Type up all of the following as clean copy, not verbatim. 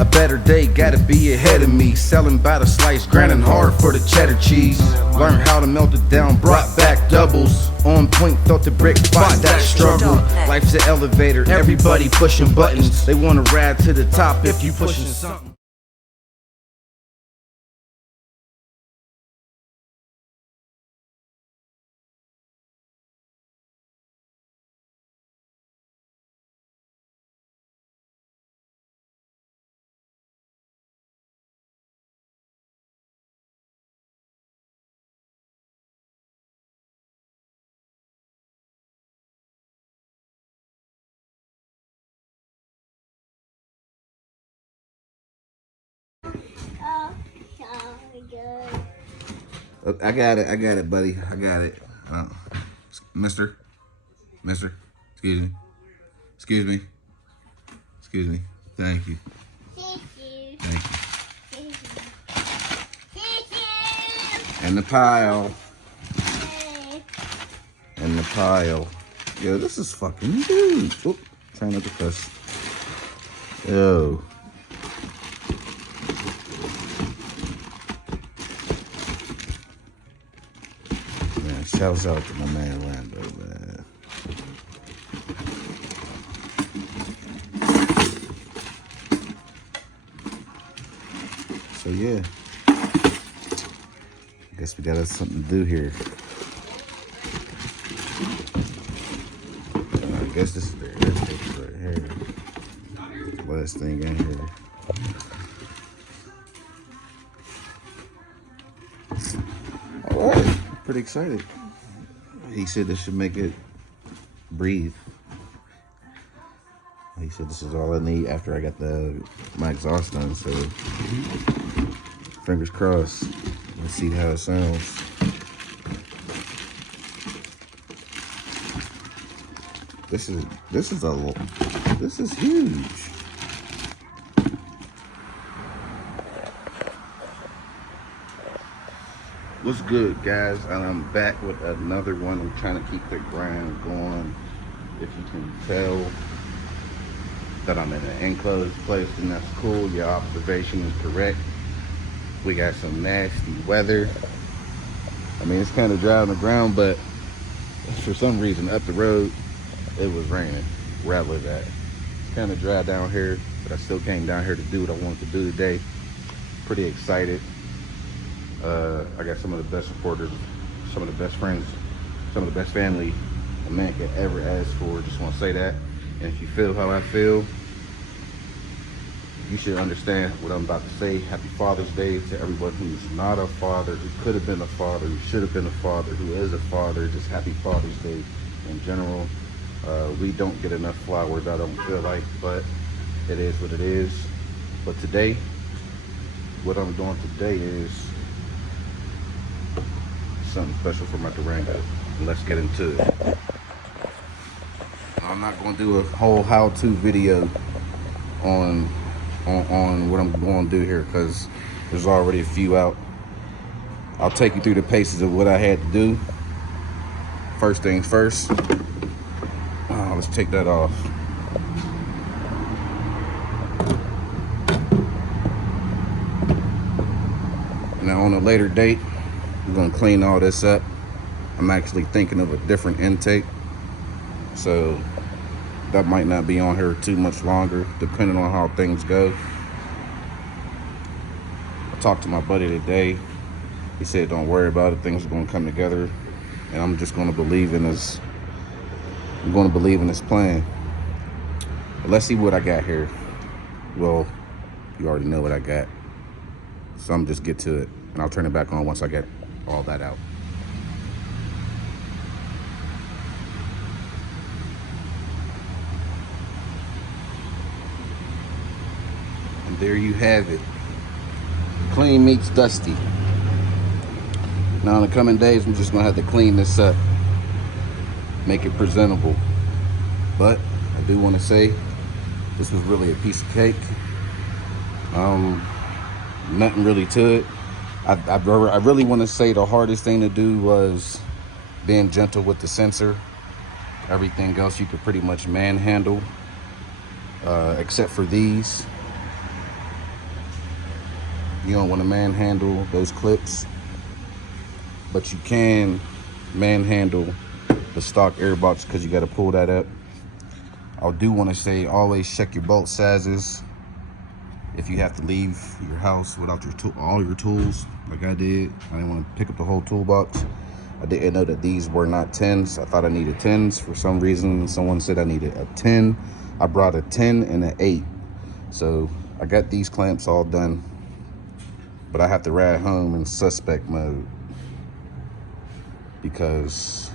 A better day gotta be ahead of me. Selling by the slice, grinding hard for the cheddar cheese. Learn how to melt it down, brought back doubles. On point, felt the brick, fought that struggle. Life's an elevator, everybody pushing buttons. They wanna ride to the top if you pushing something. I got it, buddy. I got it. Mister, excuse me. Excuse me. Excuse me. Thank you. Thank you. Thank you. Thank you. And the pile. And the pile. Yo, this is fucking huge. Oop, try not to cuss. Yo. Man, shouts out to my man Lando, man. So yeah, I guess we got something to do here. I guess this is the air filter right here. Last thing in here. All right, pretty excited. He said this should make it breathe. He said this is all I need after I got my exhaust done, so fingers crossed. Let's see how it sounds. This is huge. What's good, guys? I'm back with another one. I'm trying to keep the grind going. If you can tell that I'm in an enclosed place, and that's cool. Your observation is correct. We got some nasty weather. I mean, it's kind of dry on the ground, but for some reason up the road it was raining. Rather that. It's kind of dry down here, but I still came down here to do what I wanted to do today. Pretty excited. I got some of the best supporters, some of the best friends, some of the best family a man could ever ask for. Just want to say that. And if you feel how I feel, you should understand what I'm about to say. Happy Father's Day to everyone who's not a father, who could have been a father, who should have been a father, who is a father. Just happy Father's Day in general. We don't get enough flowers, I don't feel like, but it is what it is. But today, what I'm doing today is something special for my Durango. Let's get into it. I'm not going to do a whole how-to video on what I'm going to do here because there's already a few out. I'll take you through the paces of what I had to do. First things first. Let's take that off. Now on a later date, we're going to clean all this up. I'm actually thinking of a different intake, so that might not be on here too much longer, depending on how things go. I talked to my buddy today. He said, don't worry about it. Things are going to come together, and I'm just going to believe in this. I'm going to believe in this plan. But let's see what I got here. Well, you already know what I got, so I'm just get to it, and I'll turn it back on once I get all that out. And there you have it. Clean meets dusty. Now in the coming days, I'm just gonna have to clean this up, make it presentable. But I do want to say this was really a piece of cake. Nothing really to it. I really want to say the hardest thing to do was being gentle with the sensor. Everything else you could pretty much manhandle, except for these. You don't want to manhandle those clips, but you can manhandle the stock air box because you got to pull that up. I do want to say always check your bolt sizes if you have to leave your house without all your tools like I did. I didn't want to pick up the whole toolbox. I didn't know that these were not 10s. I thought I needed 10s. For some reason, someone said I needed a 10. I brought a 10 and an 8. So I got these clamps all done, but I have to ride home in suspect mode because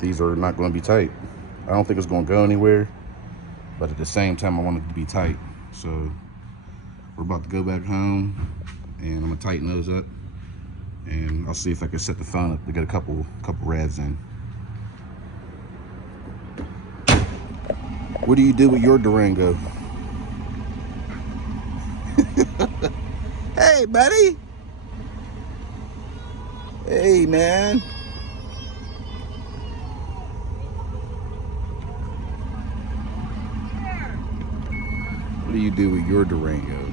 these are not going to be tight. I don't think it's going to go anywhere, but at the same time, I want it to be tight. So we're about to go back home, and I'm gonna tighten those up, and I'll see if I can set the phone up to get a couple revs in. What do you do with your Durango? Hey, buddy. Hey, man. What do you do with your Durango?